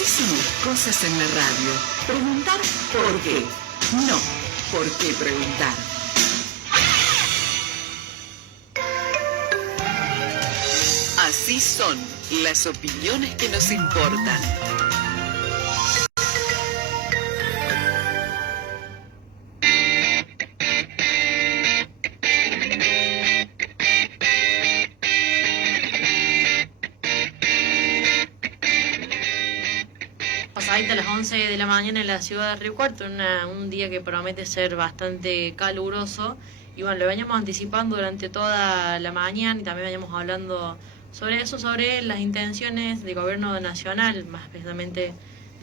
Así son las cosas en la radio. Preguntar por qué. No, por qué preguntar. Así son las opiniones que nos importan. Pasadita a las 11 de la mañana en la ciudad de Río Cuarto, un día que promete ser bastante caluroso. Y bueno, lo veníamos anticipando durante toda la mañana y también veníamos hablando sobre eso, sobre las intenciones del gobierno nacional, más precisamente de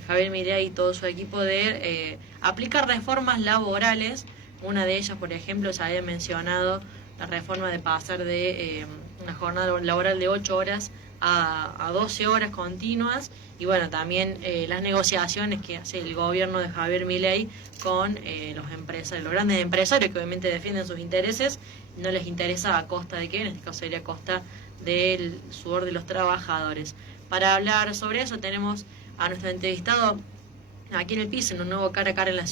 Javier Milei y todo su equipo, de aplicar reformas laborales. Una de ellas, por ejemplo, se había mencionado la reforma de pasar de una jornada laboral de 8 horas a 12 horas continuas. Y bueno, también las negociaciones que hace el gobierno de Javier Milei con los empresarios, los grandes empresarios que obviamente defienden sus intereses, no les interesa a costa de qué, en este caso sería a costa del sudor de los trabajadores. Para hablar sobre eso tenemos a nuestro entrevistado aquí en el piso, en un nuevo cara a cara la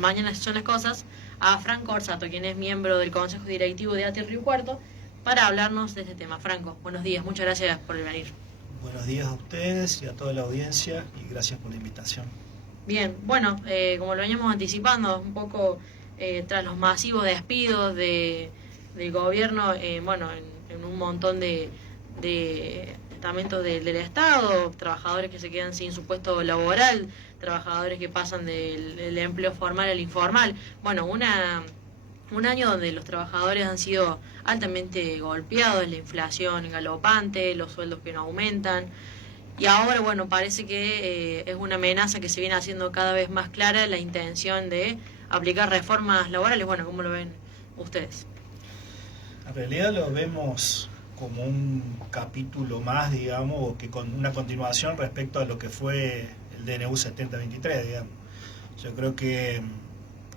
mañana son las cosas, a Franco Orsato, quien es miembro del Consejo Directivo de ATI Río Cuarto, para hablarnos de este tema. Franco, buenos días, muchas gracias por venir. Buenos días a ustedes y a toda la audiencia y gracias por la invitación. Bien, bueno, como lo veníamos anticipando, un poco tras los masivos despidos del gobierno, en un montón de estamentos del Estado, trabajadores que se quedan sin su puesto laboral, trabajadores que pasan del empleo formal al informal. Bueno, un año donde los trabajadores han sido altamente golpeados, la inflación galopante, los sueldos que no aumentan. Y ahora, bueno, parece que es una amenaza que se viene haciendo cada vez más clara la intención de aplicar reformas laborales. Bueno, ¿cómo lo ven ustedes? En realidad lo vemos como un capítulo más, digamos, o que con una continuación respecto a lo que fue el DNU 7023, digamos. Yo creo que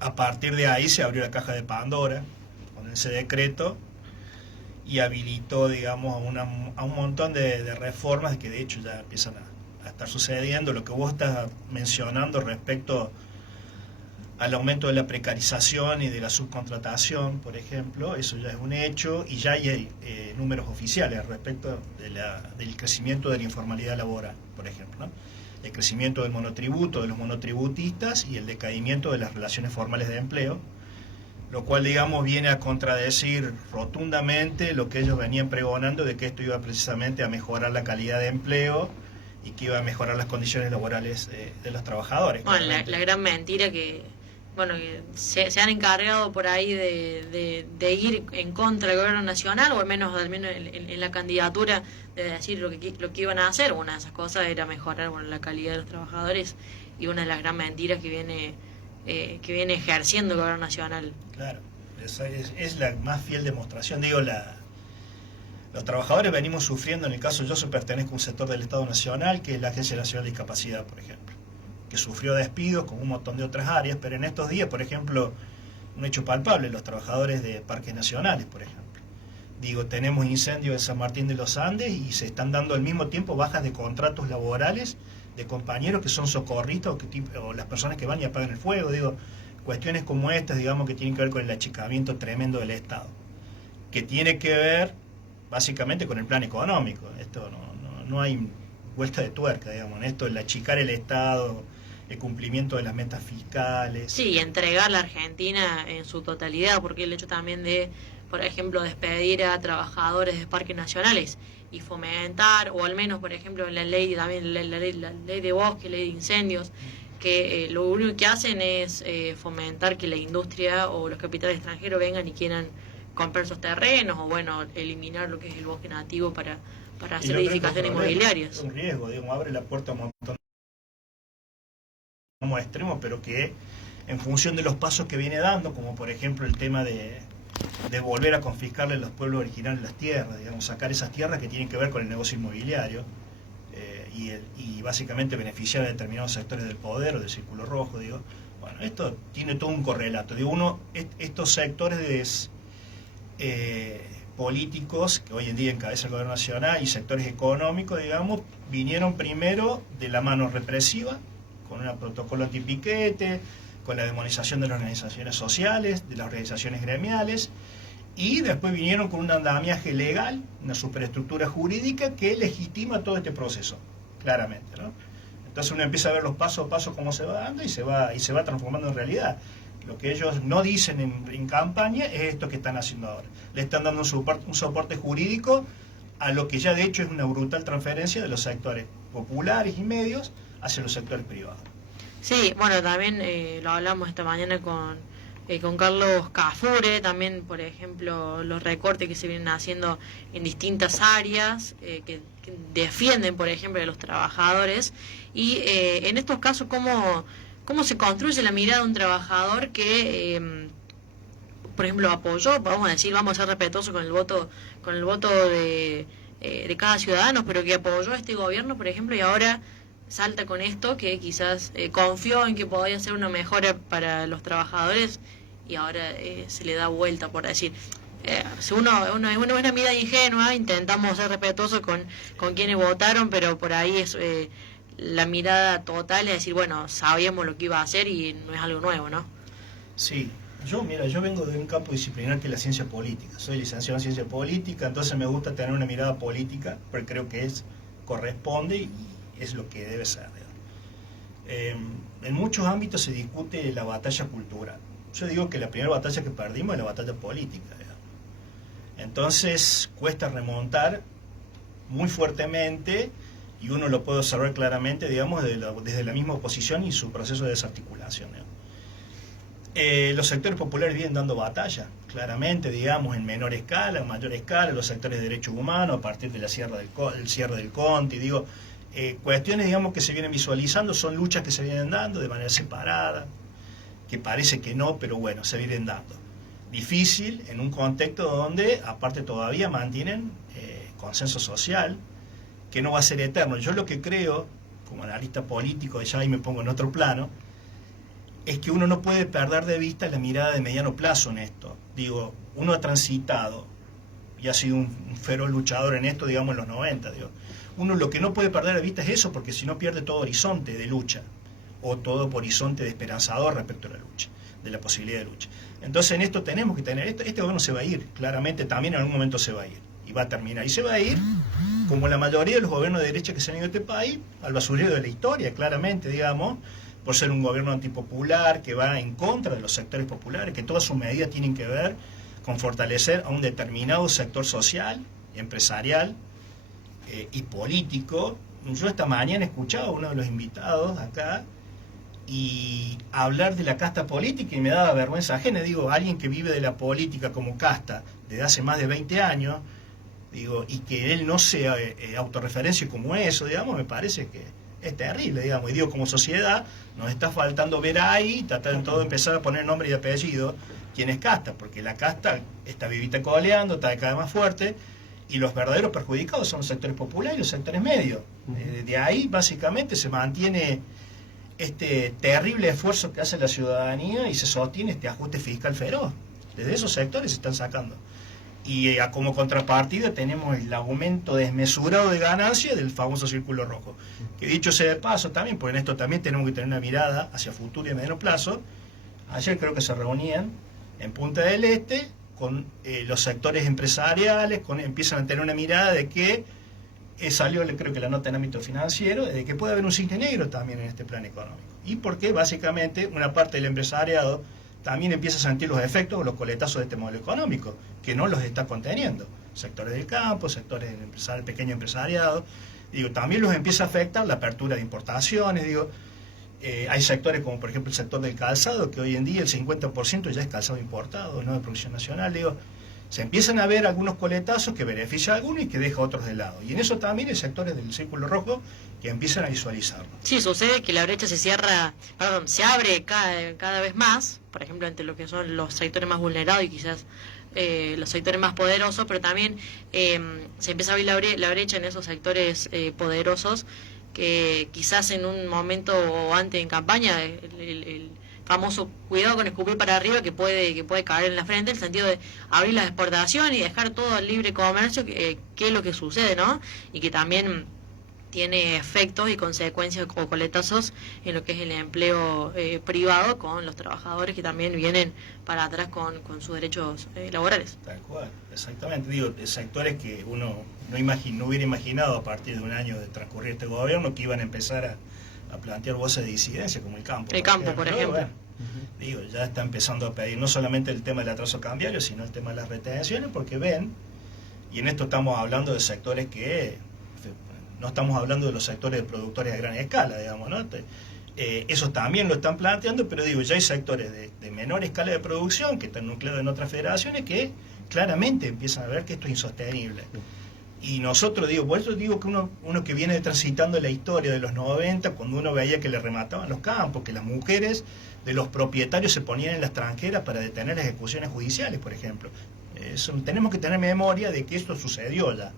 a partir de ahí se abrió la caja de Pandora con ese decreto y habilitó, digamos, a un montón de reformas que de hecho ya empiezan a estar sucediendo. Lo que vos estás mencionando respecto al aumento de la precarización y de la subcontratación, por ejemplo, eso ya es un hecho y ya hay números oficiales respecto del crecimiento de la informalidad laboral, por ejemplo, ¿no? El crecimiento del monotributo, de los monotributistas y el decaimiento de las relaciones formales de empleo, lo cual, digamos, viene a contradecir rotundamente lo que ellos venían pregonando de que esto iba precisamente a mejorar la calidad de empleo y que iba a mejorar las condiciones laborales de los trabajadores. Bueno, la gran mentira que se han encargado por ahí de ir en contra del gobierno nacional, o al menos en la candidatura, de decir lo que iban a hacer. Una de esas cosas era mejorar la calidad de los trabajadores, y una de las gran mentiras que viene ejerciendo el gobierno nacional. Claro, esa es la más fiel demostración. Digo, los trabajadores venimos sufriendo, en el caso yo pertenezco a un sector del Estado Nacional, que es la Agencia Nacional de Discapacidad, por ejemplo, que sufrió despidos con un montón de otras áreas, pero en estos días, por ejemplo, un hecho palpable, los trabajadores de parques nacionales, por ejemplo. Digo, tenemos incendios en San Martín de los Andes y se están dando al mismo tiempo bajas de contratos laborales de compañeros que son socorristas o las personas que van y apagan el fuego. Digo, cuestiones como estas, digamos, que tienen que ver con el achicamiento tremendo del Estado, que tiene que ver básicamente con el plan económico. Esto no hay vuelta de tuerca, digamos, en esto, el achicar el Estado, el cumplimiento de las metas fiscales. Sí, y entregar la Argentina en su totalidad, porque el hecho también de, por ejemplo, despedir a trabajadores de parques nacionales y fomentar, o al menos, por ejemplo, en la ley también la ley de bosque, ley de incendios, que lo único que hacen es fomentar que la industria o los capitales extranjeros vengan y quieran comprar esos terrenos, o bueno, eliminar lo que es el bosque nativo para hacer edificaciones inmobiliarias. Es un riesgo, digamos, abre la puerta a un montón de extremos, pero que en función de los pasos que viene dando, como por ejemplo el tema de volver a confiscarle a los pueblos originarios las tierras, digamos, sacar esas tierras que tienen que ver con el negocio inmobiliario y básicamente beneficiar a determinados sectores del poder o del círculo rojo, digo. Bueno, esto tiene todo un correlato. Digo, estos sectores políticos que hoy en día encabeza el gobierno nacional y sectores económicos, digamos, vinieron primero de la mano represiva, con un protocolo antipiquete, con la demonización de las organizaciones sociales, de las organizaciones gremiales, y después vinieron con un andamiaje legal, una superestructura jurídica que legitima todo este proceso, claramente, ¿no? Entonces uno empieza a ver los paso a paso cómo se va dando y se va transformando en realidad. Lo que ellos no dicen en campaña es esto que están haciendo ahora. Le están dando un soporte jurídico a lo que ya de hecho es una brutal transferencia de los sectores populares y medios hacia los sectores privados. Sí, bueno, también lo hablamos esta mañana con Carlos Cafure, también, por ejemplo, los recortes que se vienen haciendo en distintas áreas que defienden, por ejemplo, a los trabajadores. Y en estos casos, ¿cómo se construye la mirada de un trabajador que, por ejemplo, apoyó, vamos a decir, vamos a ser respetuosos con el voto de cada ciudadano, pero que apoyó a este gobierno, por ejemplo, y ahora salta con esto, que quizás confió en que podía ser una mejora para los trabajadores y ahora se le da vuelta, por decir. Si uno es una mirada ingenua, intentamos ser respetuosos con quienes votaron, pero por ahí es la mirada total, es decir, bueno, sabíamos lo que iba a hacer y no es algo nuevo, ¿no? Sí, yo vengo de un campo disciplinar que es la ciencia política. Soy licenciado en ciencia política, entonces me gusta tener una mirada política, porque creo que corresponde y es lo que debe ser. En muchos ámbitos se discute la batalla cultural. Yo digo que la primera batalla que perdimos es la batalla política. Entonces cuesta remontar muy fuertemente y uno lo puede observar claramente, digamos, desde la misma oposición y su proceso de desarticulación. Los sectores populares vienen dando batalla, claramente, digamos, en menor escala, en mayor escala, los sectores de derechos humanos, a partir de el cierre del Conti, digo, cuestiones, digamos, que se vienen visualizando, son luchas que se vienen dando de manera separada, que parece que no, pero bueno, se vienen dando. Difícil en un contexto donde, aparte, todavía mantienen consenso social, que no va a ser eterno. Yo lo que creo, como analista político, ya ahí me pongo en otro plano, es que uno no puede perder de vista la mirada de mediano plazo en esto. Digo, uno ha transitado y ha sido un feroz luchador en esto, digamos, en los 90. Digo. Uno lo que no puede perder de vista es eso, porque si no pierde todo horizonte de lucha, o todo horizonte de esperanzador respecto a la lucha, de la posibilidad de lucha. Entonces en esto tenemos que tener, este gobierno se va a ir, claramente también en algún momento se va a ir, y va a terminar, y se va a ir, como la mayoría de los gobiernos de derecha que se han ido a este país, al basurero de la historia, claramente, digamos, por ser un gobierno antipopular, que va en contra de los sectores populares, que todas sus medidas tienen que ver con fortalecer a un determinado sector social, empresarial y político. Yo esta mañana escuchaba a uno de los invitados acá y hablar de la casta política y me daba vergüenza ajena. Digo, alguien que vive de la política como casta desde hace más de 20 años, digo, y que él no se autorreferencie como eso, digamos, me parece que es terrible, digamos. Y digo, como sociedad nos está faltando ver ahí, tratar de todo empezar a poner nombre y apellido quién es casta, porque la casta está vivita coleando, está cada vez más fuerte, y los verdaderos perjudicados son los sectores populares y los sectores medios. De ahí básicamente se mantiene este terrible esfuerzo que hace la ciudadanía y se sostiene este ajuste fiscal feroz. Desde esos sectores se están sacando. Y como contrapartida tenemos el aumento desmesurado de ganancias del famoso círculo rojo. Que dicho sea de paso también, porque en esto también tenemos que tener una mirada hacia futuro y a mediano plazo. Ayer creo que se reunían en Punta del Este con los sectores empresariales, empiezan a tener una mirada de que salió, creo que la nota en ámbito financiero, de que puede haber un cisne negro también en este plan económico. Y porque básicamente una parte del empresariado también empieza a sentir los efectos o los coletazos de este modelo económico, que no los está conteniendo. Sectores del campo, sectores del pequeño empresariado, digo, también los empieza a afectar la apertura de importaciones, digo, hay sectores como por ejemplo el sector del calzado, que hoy en día el 50% ya es calzado importado, no de producción nacional, digo, se empiezan a ver algunos coletazos que benefician a algunos y que deja a otros de lado. Y en eso también hay sectores del círculo rojo que empiezan a visualizarlo. Sí, sucede que la brecha se abre cada vez más, por ejemplo, entre lo que son los sectores más vulnerados y quizás los sectores más poderosos, pero también se empieza a abrir la brecha en esos sectores poderosos que quizás en un momento o antes en campaña el famoso cuidado con escupir para arriba que puede caer en la frente, en el sentido de abrir las exportaciones y dejar todo al libre comercio, que es lo que sucede, ¿no? Y que también tiene efectos y consecuencias o coletazos en lo que es el empleo privado con los trabajadores que también vienen para atrás con sus derechos laborales. Tal cual, exactamente. Digo, sectores que uno no hubiera imaginado a partir de un año de transcurrir este gobierno que iban a empezar a plantear voces de disidencia, como el campo. El campo, por ejemplo. Bueno, digo, ya está empezando a pedir no solamente el tema del atraso cambiario, sino el tema de las retenciones, porque ven, y en esto estamos hablando de sectores que no estamos hablando de los sectores de productores a gran escala, digamos, ¿no? Esos también lo están planteando, pero digo, ya hay sectores de menor escala de producción que están nucleados en otras federaciones que claramente empiezan a ver que esto es insostenible. Y nosotros, digo, por eso digo que uno que viene transitando la historia de los 90, cuando uno veía que le remataban los campos, que las mujeres de los propietarios se ponían en las tranqueras para detener ejecuciones judiciales, por ejemplo. Tenemos que tener memoria de que esto sucedió ya.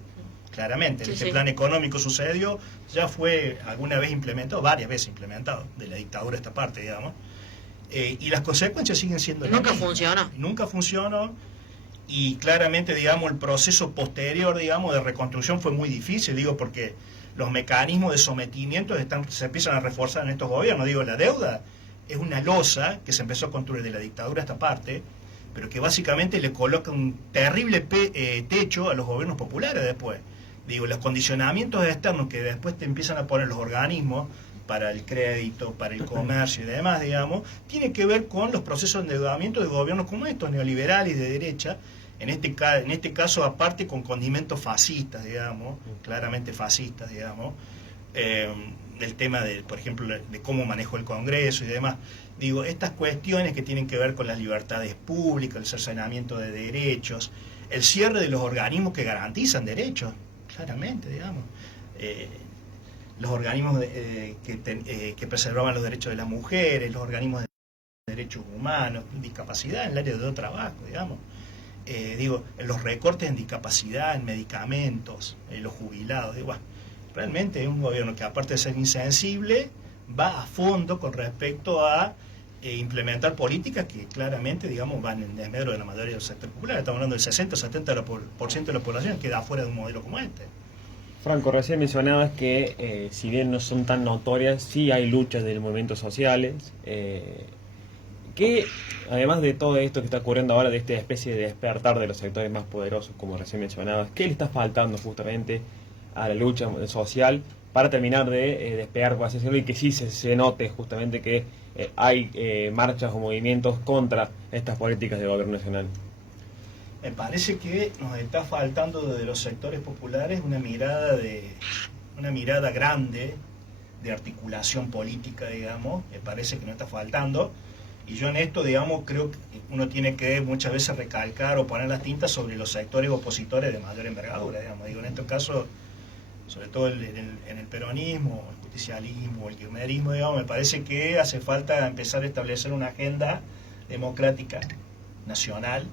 Claramente, este plan económico sucedió, ya fue alguna vez implementado, varias veces implementado, de la dictadura esta parte, digamos, y las consecuencias siguen siendo las mismas. Nunca funcionó, y claramente, digamos, el proceso posterior, digamos, de reconstrucción fue muy difícil, digo, porque los mecanismos de sometimiento se empiezan a reforzar en estos gobiernos. Digo, la deuda es una losa que se empezó a construir de la dictadura esta parte, pero que básicamente le coloca un terrible techo a los gobiernos populares después. Digo, los condicionamientos externos que después te empiezan a poner los organismos para el crédito, para el comercio y demás, digamos, tiene que ver con los procesos de endeudamiento de gobiernos como estos, neoliberales de derecha, en este caso aparte con condimentos fascistas, digamos, claramente fascistas, digamos, el tema de, por ejemplo, de cómo manejó el Congreso y demás. Digo, estas cuestiones que tienen que ver con las libertades públicas, el cercenamiento de derechos, el cierre de los organismos que garantizan derechos, claramente, digamos, los organismos que preservaban los derechos de las mujeres, los organismos de derechos humanos, discapacidad en el área de trabajo, digamos, digo, los recortes en discapacidad, en medicamentos, los jubilados, digo, bueno, realmente es un gobierno que aparte de ser insensible, va a fondo con respecto a implementar políticas que claramente, digamos, van en desmedro de la mayoría del sector popular. Estamos hablando del 60-70% de la población que queda fuera de un modelo como este. Franco, recién mencionabas que si bien no son tan notorias, sí hay luchas de movimientos sociales, que además de todo esto que está ocurriendo ahora, de esta especie de despertar de los sectores más poderosos, como recién mencionabas, ¿qué le está faltando justamente a la lucha social para terminar de despegar, por así decirlo, y que sí se note justamente que hay marchas o movimientos contra estas políticas de gobierno nacional? Me parece que nos está faltando desde los sectores populares una mirada grande de articulación política, digamos. Me parece que nos está faltando, y yo en esto, digamos, creo que uno tiene que muchas veces recalcar o poner las tintas sobre los sectores opositores de mayor envergadura, digamos. Digo, en estos casos, sobre todo en el peronismo, el justicialismo, el kirchnerismo, digamos, me parece que hace falta empezar a establecer una agenda democrática, nacional,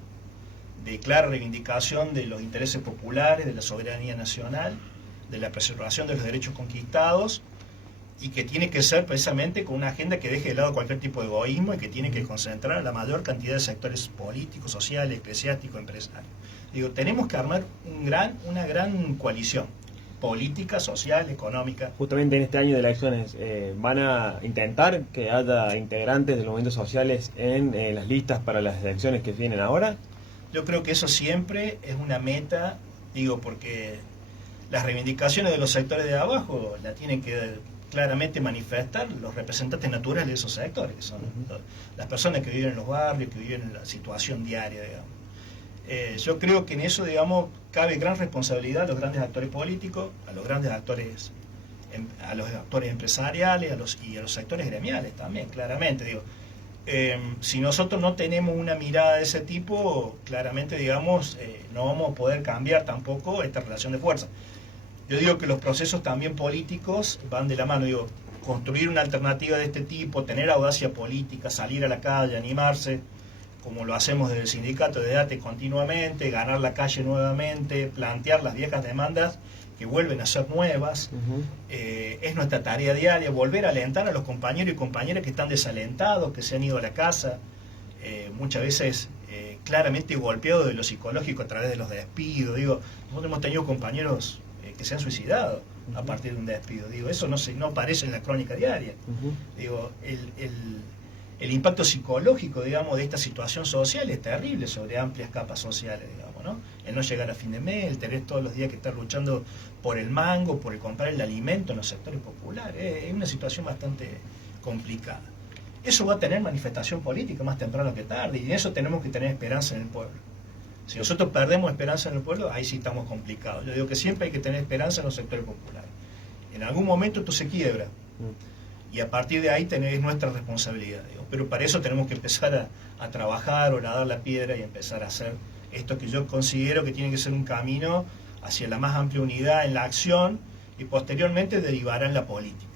de clara reivindicación de los intereses populares, de la soberanía nacional, de la preservación de los derechos conquistados, y que tiene que ser precisamente con una agenda que deje de lado cualquier tipo de egoísmo y que tiene que concentrar a la mayor cantidad de sectores políticos, sociales, eclesiásticos, empresarios. Digo, tenemos que armar una gran coalición política, social, económica. Justamente en este año de elecciones, ¿van a intentar que haya integrantes de los movimientos sociales en las listas para las elecciones que vienen ahora? Yo creo que eso siempre es una meta, digo, porque las reivindicaciones de los sectores de abajo la tienen que claramente manifestar los representantes naturales de esos sectores, que son las personas que viven en los barrios, que viven en la situación diaria, digamos. Yo creo que en eso, digamos, cabe gran responsabilidad a los grandes actores políticos, a los grandes actores, a los actores empresariales, y a los sectores gremiales también, claramente, digo. Si nosotros no tenemos una mirada de ese tipo, claramente, digamos, no vamos a poder cambiar tampoco esta relación de fuerza. Yo digo que los procesos también políticos van de la mano, digo, construir una alternativa de este tipo, tener audacia política, salir a la calle, animarse, como lo hacemos desde el sindicato de ATE continuamente, ganar la calle nuevamente, plantear las viejas demandas que vuelven a ser nuevas. Es nuestra tarea diaria volver a alentar a los compañeros y compañeras que están desalentados, que se han ido a la casa, muchas veces claramente golpeados de lo psicológico a través de los despidos. Digo, nosotros hemos tenido compañeros que se han suicidado a partir de un despido. Digo, eso no aparece en la crónica diaria. Digo, el impacto psicológico, digamos, de esta situación social es terrible sobre amplias capas sociales, digamos, ¿no? El no llegar a fin de mes, el tener todos los días que estar luchando por el mango, por el comprar el alimento en los sectores populares, es una situación bastante complicada. Eso va a tener manifestación política más temprano que tarde, y en eso tenemos que tener esperanza en el pueblo. Si nosotros perdemos esperanza en el pueblo, ahí sí estamos complicados. Yo digo que siempre hay que tener esperanza en los sectores populares. En algún momento esto se quiebra, y a partir de ahí es nuestra responsabilidad. Digo. Pero para eso tenemos que empezar a trabajar, horadar la piedra y empezar a hacer esto que yo considero que tiene que ser un camino hacia la más amplia unidad en la acción, y posteriormente derivará en la política.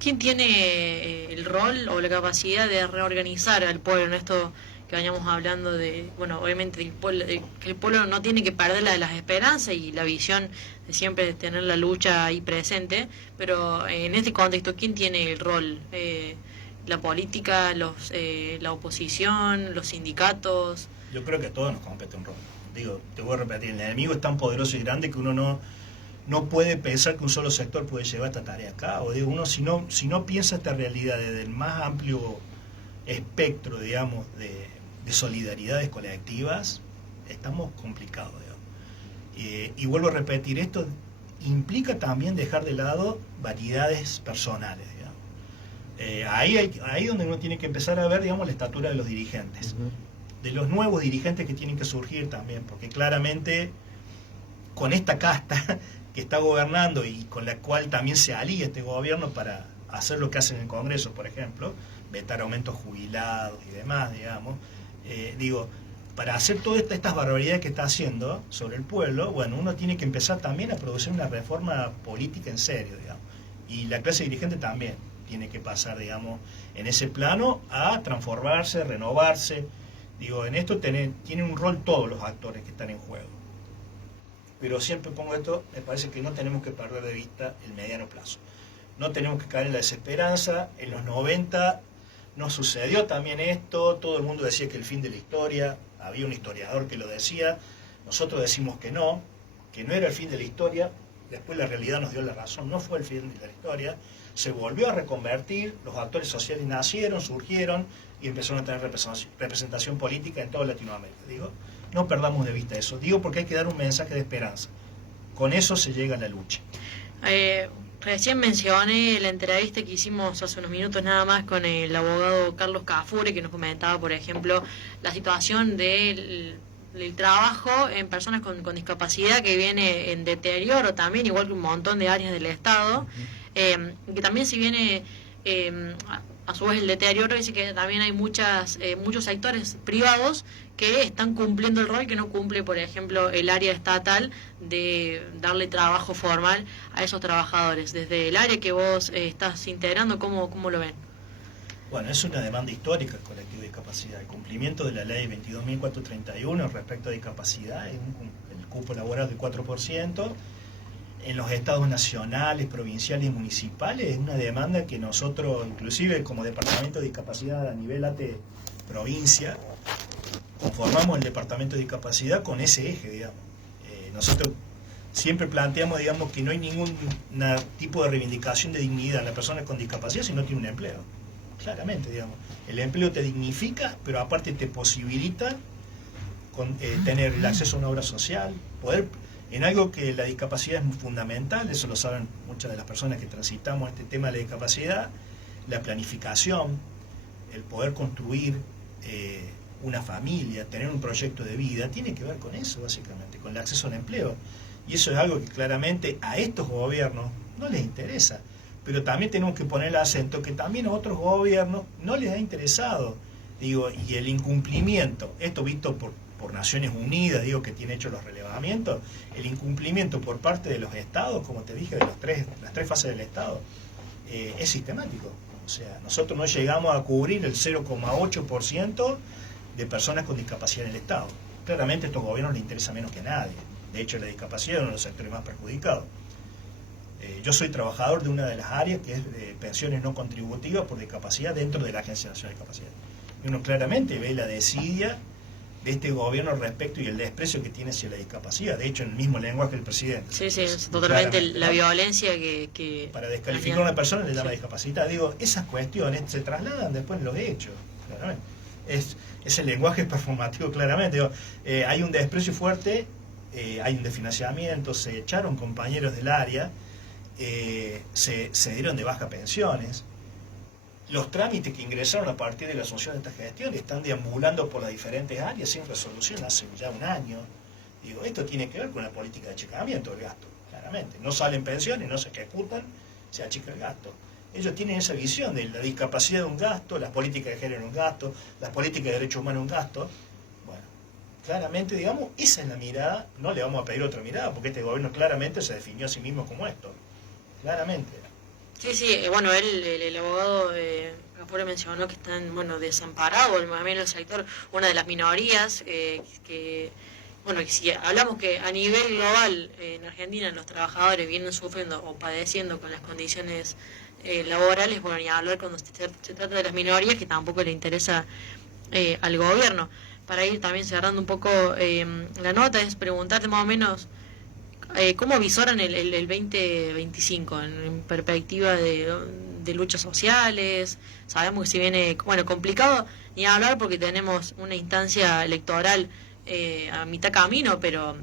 ¿Quién tiene el rol o la capacidad de reorganizar al pueblo en esto que veníamos hablando de, bueno, obviamente que el pueblo no tiene que perder las esperanzas y la visión de siempre tener la lucha ahí presente, pero en este contexto, ¿quién tiene el rol? ¿La política, la oposición, los sindicatos? Yo creo que a todos nos compete un rol. Digo, te voy a repetir, el enemigo es tan poderoso y grande que uno no puede pensar que un solo sector puede llevar esta tarea a cabo. Digo, uno si no piensa esta realidad desde el más amplio espectro, digamos, de solidaridades colectivas, estamos complicados, digamos. Y vuelvo a repetir, esto implica también dejar de lado variedades personales, digamos. Ahí donde uno tiene que empezar a ver, digamos, la estatura de los dirigentes, de los nuevos dirigentes que tienen que surgir también, porque claramente con esta casta que está gobernando y con la cual también se alía este gobierno para hacer lo que hacen en el Congreso, por ejemplo, vetar aumentos jubilados y demás, digamos, digo, para hacer todas estas barbaridades que está haciendo sobre el pueblo, bueno, uno tiene que empezar también a producir una reforma política en serio, digamos, y la clase dirigente también tiene que pasar, digamos, en ese plano a transformarse, renovarse. Digo, en esto tienen un rol todos los actores que están en juego. Pero siempre pongo esto, me parece que no tenemos que perder de vista el mediano plazo. No tenemos que caer en la desesperanza. En los 90 nos sucedió también esto, todo el mundo decía que el fin de la historia, había un historiador que lo decía, nosotros decimos que no era el fin de la historia, después la realidad nos dio la razón, no fue el fin de la historia, se volvió a reconvertir, los actores sociales nacieron, surgieron y empezaron a tener representación política en toda Latinoamérica. Digo, no perdamos de vista eso, digo porque hay que dar un mensaje de esperanza, con eso se llega a la lucha. Recién mencioné la entrevista que hicimos hace unos minutos nada más con el abogado Carlos Cafure, que nos comentaba, por ejemplo, la situación del trabajo en personas con discapacidad que viene en deterioro también, igual que un montón de áreas del Estado, que también si viene a su vez el deterioro, dice que también hay muchos sectores privados que están cumpliendo el rol que no cumple, por ejemplo, el área estatal de darle trabajo formal a esos trabajadores. Desde el área que vos estás integrando, ¿cómo lo ven? Bueno, es una demanda histórica el colectivo de discapacidad. El cumplimiento de la ley 22.431 respecto a discapacidad es el cupo laboral del 4%. En los estados nacionales, provinciales y municipales es una demanda que nosotros, inclusive como Departamento de Discapacidad a nivel ATE provincia, conformamos el Departamento de Discapacidad con ese eje, digamos. Nosotros siempre planteamos, digamos, que no hay ningún tipo de reivindicación de dignidad en la persona con discapacidad si no tiene un empleo. Claramente, digamos. El empleo te dignifica, pero aparte te posibilita tener el acceso a una obra social, poder, en algo que la discapacidad es fundamental, eso lo saben muchas de las personas que transitamos este tema de la discapacidad, la planificación, el poder construir una familia, tener un proyecto de vida, tiene que ver con eso básicamente, con el acceso al empleo. Y eso es algo que claramente a estos gobiernos no les interesa, pero también tenemos que poner el acento que también a otros gobiernos no les ha interesado. Digo, y el incumplimiento, esto visto por Naciones Unidas, digo, que tiene hecho los relevamientos, el incumplimiento por parte de los estados, como te dije, de las tres fases del Estado, es sistemático. O sea, nosotros no llegamos a cubrir el 0,8% de personas con discapacidad en el Estado. Claramente a estos gobiernos les interesa menos que a nadie. De hecho, la discapacidad es uno de los sectores más perjudicados. Yo soy trabajador de una de las áreas que es de pensiones no contributivas por discapacidad dentro de la Agencia Nacional de Discapacidad. Y uno claramente ve la desidia de este gobierno respecto y el desprecio que tiene hacia la discapacidad, de hecho en el mismo lenguaje del presidente. Sí, es totalmente la violencia que... Para descalificar a una persona le llama discapacidad. Digo, esas cuestiones se trasladan después en los hechos, claramente. Es el lenguaje performativo, claramente. Digo, hay un desprecio fuerte, hay un desfinanciamiento, se echaron compañeros del área, se dieron de baja pensiones. Los trámites que ingresaron a partir de la asunción de esta gestión están deambulando por las diferentes áreas sin resolución hace ya un año. Digo, esto tiene que ver con la política de achicamiento del gasto, claramente. No salen pensiones, no se ejecutan, se achica el gasto. Ellos tienen esa visión de la discapacidad de un gasto, las políticas de género un gasto, las políticas de derechos humanos un gasto. Bueno, claramente, digamos, esa es la mirada, no le vamos a pedir otra mirada, porque este gobierno claramente se definió a sí mismo como esto. Claramente. Sí, bueno, el abogado Gaspar mencionó que están, desamparados, también el sector, una de las minorías, que si hablamos que a nivel global en Argentina los trabajadores vienen sufriendo o padeciendo con las condiciones laborales, y hablar cuando se trata de las minorías, que tampoco le interesa al gobierno. Para ir también cerrando un poco la nota, es preguntarte más o menos ¿cómo visoran el 2025 en perspectiva de luchas sociales? Sabemos que si viene, complicado ni hablar porque tenemos una instancia electoral a mitad camino, pero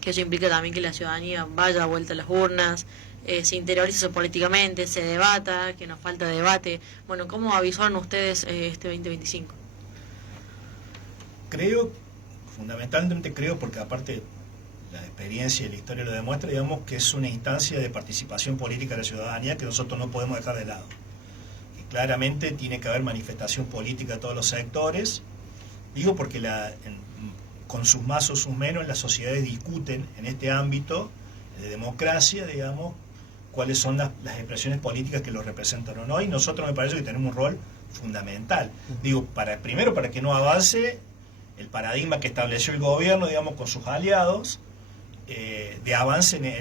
que eso implica también que la ciudadanía vaya a vuelta a las urnas, se interiorice políticamente, se debata, que nos falta debate. Bueno, ¿cómo avisoran ustedes este 2025? Fundamentalmente creo, porque aparte la experiencia y la historia lo demuestra, digamos, que es una instancia de participación política de la ciudadanía que nosotros no podemos dejar de lado. Y claramente tiene que haber manifestación política de todos los sectores, digo porque con sus más o sus menos las sociedades discuten en este ámbito de democracia, digamos, cuáles son las expresiones políticas que los representan o no, y nosotros me parece que tenemos un rol fundamental. Digo, primero para que no avance el paradigma que estableció el gobierno, digamos, con sus aliados, de avance de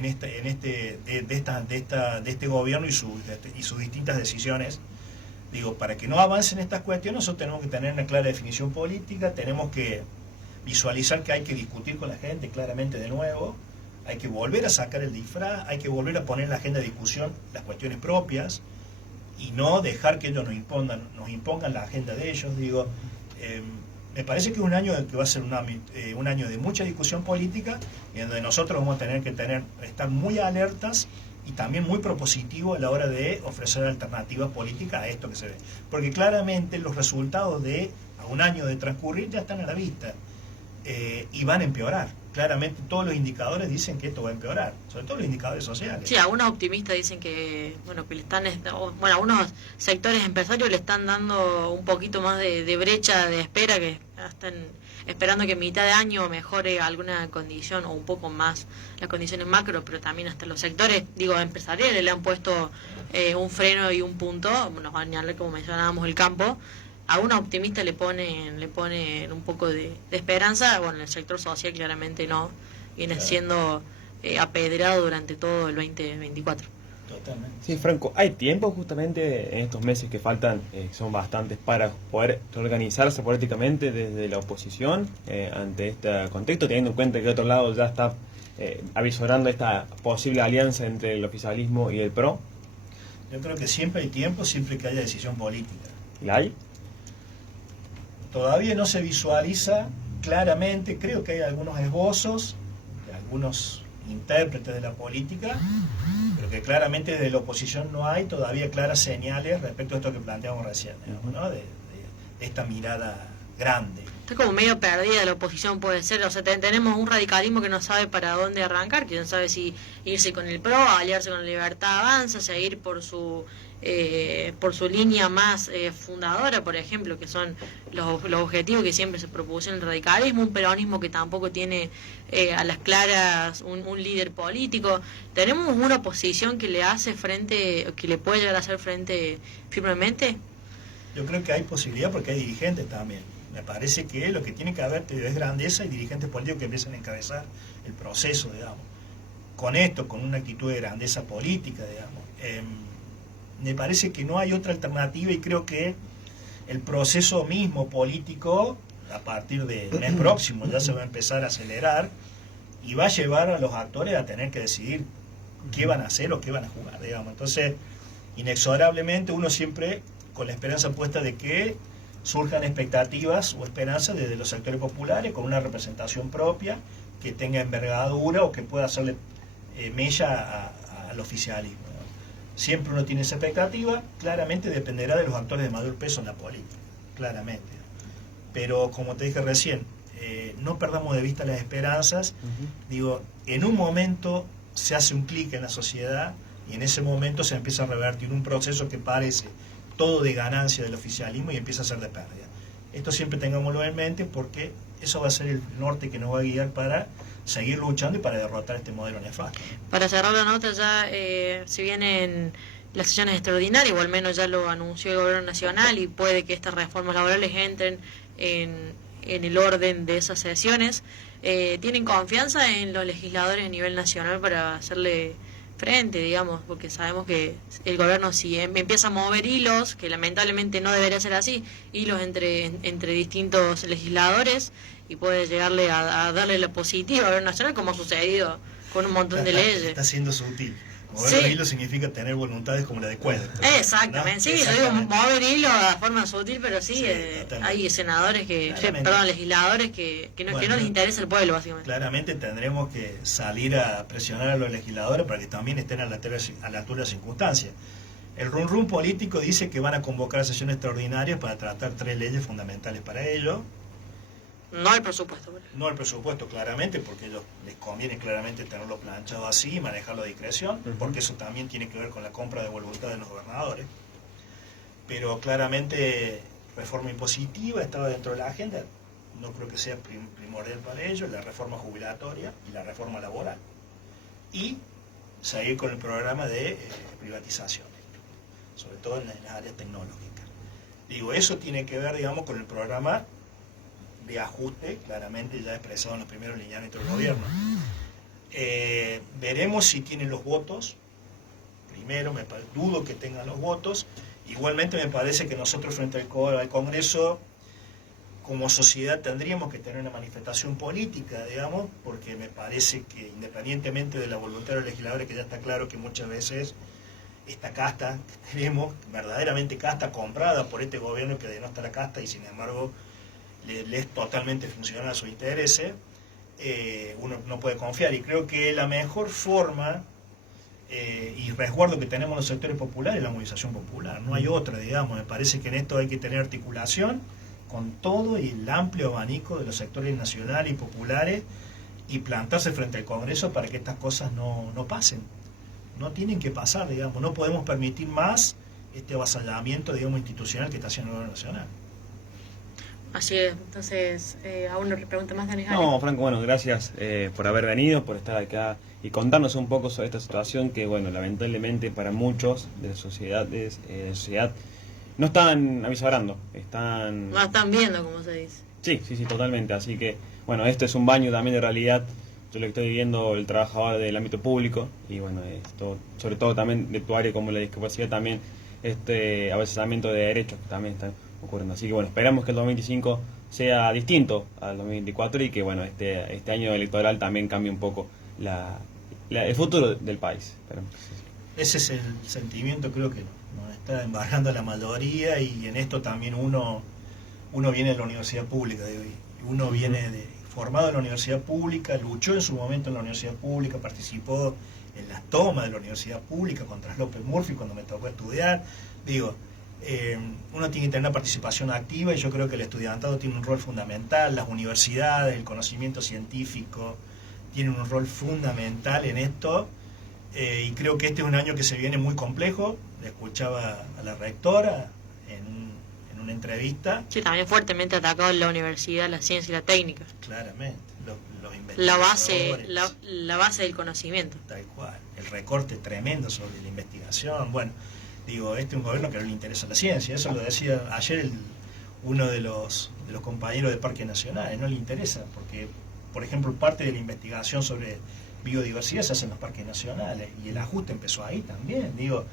este gobierno y sus distintas decisiones. Digo, para que no avancen estas cuestiones, nosotros tenemos que tener una clara definición política, tenemos que visualizar que hay que discutir con la gente claramente de nuevo, hay que volver a sacar el disfraz, hay que volver a poner en la agenda de discusión las cuestiones propias y no dejar que ellos nos impongan la agenda de ellos. Digo, me parece que es un año que va a ser un año de mucha discusión política y donde nosotros vamos a tener que estar muy alertas y también muy propositivos a la hora de ofrecer alternativas políticas a esto que se ve. Porque claramente los resultados de a un año de transcurrir ya están a la vista y van a empeorar. Claramente todos los indicadores dicen que esto va a empeorar, sobre todo los indicadores sociales. Sí, algunos optimistas dicen que le están, algunos sectores empresarios le están dando un poquito más de brecha de espera, que están esperando que en mitad de año mejore alguna condición o un poco más las condiciones macro, pero también hasta los sectores, empresariales le han puesto un freno y un punto, nos van a hablar como mencionábamos el campo. A una optimista le ponen un poco de esperanza. Bueno, el sector social claramente no, viene siendo apedrado durante todo el 2024. Totalmente. Sí, Franco, ¿hay tiempo justamente en estos meses que faltan, son bastantes, para poder organizarse políticamente desde la oposición ante este contexto, teniendo en cuenta que el otro lado ya está avisorando esta posible alianza entre el oficialismo y el PRO? Yo creo que siempre hay tiempo, siempre que haya decisión política. ¿La hay? Todavía no se visualiza claramente, creo que hay algunos esbozos de algunos intérpretes de la política, pero que claramente desde la oposición no hay todavía claras señales respecto a esto que planteamos recién, digamos, ¿no? de esta mirada grande. Está como medio perdida la oposición, puede ser. O sea, tenemos un radicalismo que no sabe para dónde arrancar, que no sabe si irse con el PRO, aliarse con la Libertad Avanza, seguir por su línea más fundadora, por ejemplo, que son los objetivos que siempre se propusieron el radicalismo, un peronismo que tampoco tiene a las claras un líder político. Tenemos una oposición que le hace frente, que le puede llegar a hacer frente firmemente. Yo creo que hay posibilidad porque hay dirigentes también. Me parece que lo que tiene que haber es grandeza y dirigentes políticos que empiecen a encabezar el proceso, digamos. Con esto, con una actitud de grandeza política, digamos. Me parece que no hay otra alternativa y creo que el proceso mismo político, a partir del mes próximo, ya se va a empezar a acelerar y va a llevar a los actores a tener que decidir qué van a hacer o qué van a jugar, digamos. Entonces, inexorablemente uno siempre con la esperanza puesta de que surjan expectativas o esperanzas desde los sectores populares con una representación propia que tenga envergadura o que pueda hacerle mella al oficialismo. Siempre uno tiene esa expectativa, claramente dependerá de los actores de mayor peso en la política, claramente. Pero como te dije recién, no perdamos de vista las esperanzas. Digo, en un momento se hace un clic en la sociedad y en ese momento se empieza a revertir un proceso que parece todo de ganancia del oficialismo y empieza a ser de pérdida. Esto siempre tengámoslo en mente porque eso va a ser el norte que nos va a guiar para seguir luchando y para derrotar este modelo nefasto. Para cerrar la nota, ya si vienen las sesiones extraordinarias, o al menos ya lo anunció el gobierno nacional, y puede que estas reformas laborales entren en el orden de esas sesiones, ¿tienen confianza en los legisladores a nivel nacional para hacerle frente, digamos? Porque sabemos que el gobierno, si empieza a mover hilos, que lamentablemente no debería ser así, hilos entre distintos legisladores, y puede llegarle a darle la positiva al gobierno nacional, como ha sucedido con un montón de leyes. Está siendo sutil. Mover los hilos significa tener voluntades como la de Cuadra. Exactamente, ¿no? Sí, exactamente. Yo digo mover hilos de forma sutil, pero sí, hay senadores legisladores que no les interesa el pueblo, básicamente. Claramente tendremos que salir a presionar a los legisladores para que también estén a la altura de las circunstancias. El rum político dice que van a convocar sesiones extraordinarias para tratar 3 leyes fundamentales para ello. No el presupuesto. No el presupuesto, claramente, porque ellos les conviene claramente tenerlo planchado así y manejarlo a discreción, porque eso también tiene que ver con la compra de voluntad de los gobernadores. Pero claramente reforma impositiva estaba dentro de la agenda, no creo que sea primordial para ellos, la reforma jubilatoria y la reforma laboral. Y seguir con el programa de privatizaciones, sobre todo en las áreas tecnológicas. Digo, eso tiene que ver, digamos, con el programa de ajuste, claramente ya expresado en los primeros lineamientos del gobierno. Veremos si tienen los votos. Primero, dudo que tengan los votos. Igualmente me parece que nosotros frente al Congreso, como sociedad, tendríamos que tener una manifestación política, digamos, porque me parece que independientemente de la voluntad de los legisladores, que ya está claro que muchas veces esta casta que tenemos, verdaderamente casta comprada por este gobierno que denota la casta y sin embargo le es totalmente funcional a sus intereses, uno no puede confiar. Y creo que la mejor forma y resguardo que tenemos los sectores populares es la movilización popular. No hay otra, digamos. Me parece que en esto hay que tener articulación con todo y el amplio abanico de los sectores nacionales y populares y plantarse frente al Congreso para que estas cosas no pasen. No tienen que pasar, digamos. No podemos permitir más este avasallamiento, digamos, institucional que está haciendo el gobierno nacional. Así es. Entonces, ¿aún no le pregunta más, Dani? No, Franco, bueno, gracias por haber venido, por estar acá y contarnos un poco sobre esta situación que, bueno, lamentablemente para muchos de la sociedad, no están avisorando, no están viendo, como se dice. Sí, totalmente. Así que, bueno, esto es un baño también de realidad. Yo lo que estoy viviendo, el trabajador del ámbito público, y bueno, esto, sobre todo también de tu área como la discapacidad, también avasallamiento de derechos que también están ocurriendo. Así que bueno, esperamos que el 2025 sea distinto al 2024 y que bueno, este año electoral también cambie un poco el futuro del país. Esperamos. Ese es el sentimiento, creo que nos está embargando la mayoría, y en esto también uno viene de la universidad pública, uno viene formado en la universidad pública, luchó en su momento en la universidad pública, participó en las tomas de la universidad pública contra López Murphy cuando me tocó estudiar. Uno tiene que tener una participación activa, y yo creo que el estudiantado tiene un rol fundamental, las universidades, el conocimiento científico tienen un rol fundamental en esto, y creo que este es un año que se viene muy complejo. Le escuchaba a la rectora en una entrevista. Sí, también fuertemente atacado en la universidad, la ciencia y la técnica. Claramente, los investigadores. La base del conocimiento. Tal cual, el recorte tremendo sobre la investigación. Bueno, este es un gobierno que no le interesa la ciencia. Eso lo decía ayer uno de los compañeros de Parques Nacionales, no le interesa, porque, por ejemplo, parte de la investigación sobre biodiversidad se hace en los parques nacionales, y el ajuste empezó ahí también, digo,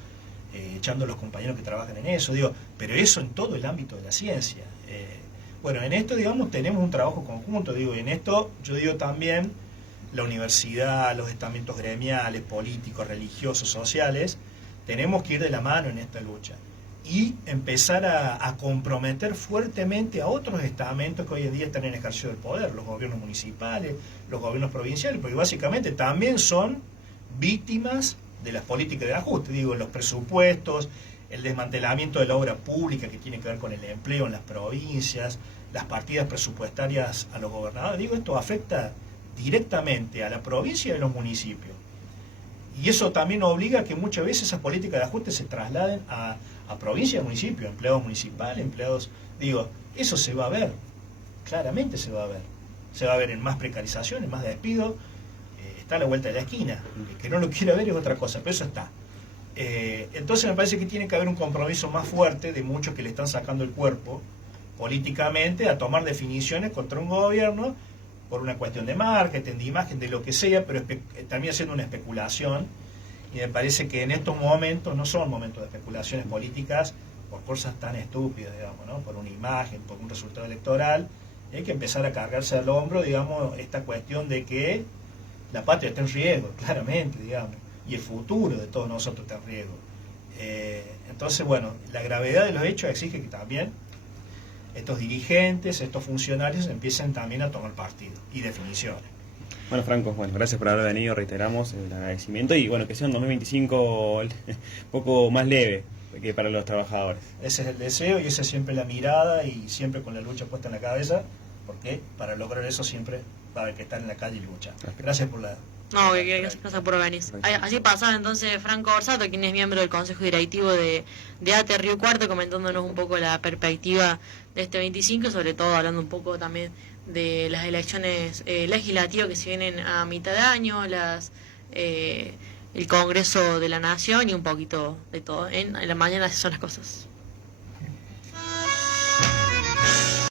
echando a los compañeros que trabajan en eso, digo, pero eso en todo el ámbito de la ciencia. Bueno, en esto, digamos, tenemos un trabajo conjunto, digo, y en esto yo digo también la universidad, los estamentos gremiales, políticos, religiosos, sociales, tenemos que ir de la mano en esta lucha y empezar a comprometer fuertemente a otros estamentos que hoy en día están en ejercicio del poder, los gobiernos municipales, los gobiernos provinciales, porque básicamente también son víctimas de las políticas de ajuste, digo, los presupuestos, el desmantelamiento de la obra pública que tiene que ver con el empleo en las provincias, las partidas presupuestarias a los gobernadores, digo, esto afecta directamente a la provincia y a los municipios. Y eso también obliga a que muchas veces esas políticas de ajuste se trasladen a provincia y municipio, empleados municipales, empleados, digo, eso se va a ver, claramente se va a ver. Se va a ver en más precarización, en más despido, está a la vuelta de la esquina. El que no lo quiera ver es otra cosa, pero eso está. Entonces me parece que tiene que haber un compromiso más fuerte de muchos que le están sacando el cuerpo políticamente a tomar definiciones contra un gobierno por una cuestión de marketing, de imagen, de lo que sea, pero también haciendo una especulación, y me parece que en estos momentos no son momentos de especulaciones políticas por cosas tan estúpidas, digamos, ¿no? Por una imagen, por un resultado electoral, y hay que empezar a cargarse al hombro, digamos, esta cuestión de que la patria está en riesgo, claramente, digamos, y el futuro de todos nosotros está en riesgo. Entonces, bueno, la gravedad de los hechos exige que también estos dirigentes, estos funcionarios empiecen también a tomar partido y definiciones. Bueno, Franco, bueno, gracias por haber venido, reiteramos el agradecimiento y bueno, que sea un 2025 un poco más leve que para los trabajadores. Ese es el deseo y esa es siempre la mirada y siempre con la lucha puesta en la cabeza, porque para lograr eso siempre va a haber que estar en la calle y luchar. Gracias por la... No, gracias por venir. Así pasaba entonces Franco Borsato, quien es miembro del Consejo Directivo de ATE Río Cuarto, comentándonos un poco la perspectiva de este 25, sobre todo hablando un poco también de las elecciones legislativas que se vienen a mitad de año, el Congreso de la Nación y un poquito de todo. En la mañana son las cosas.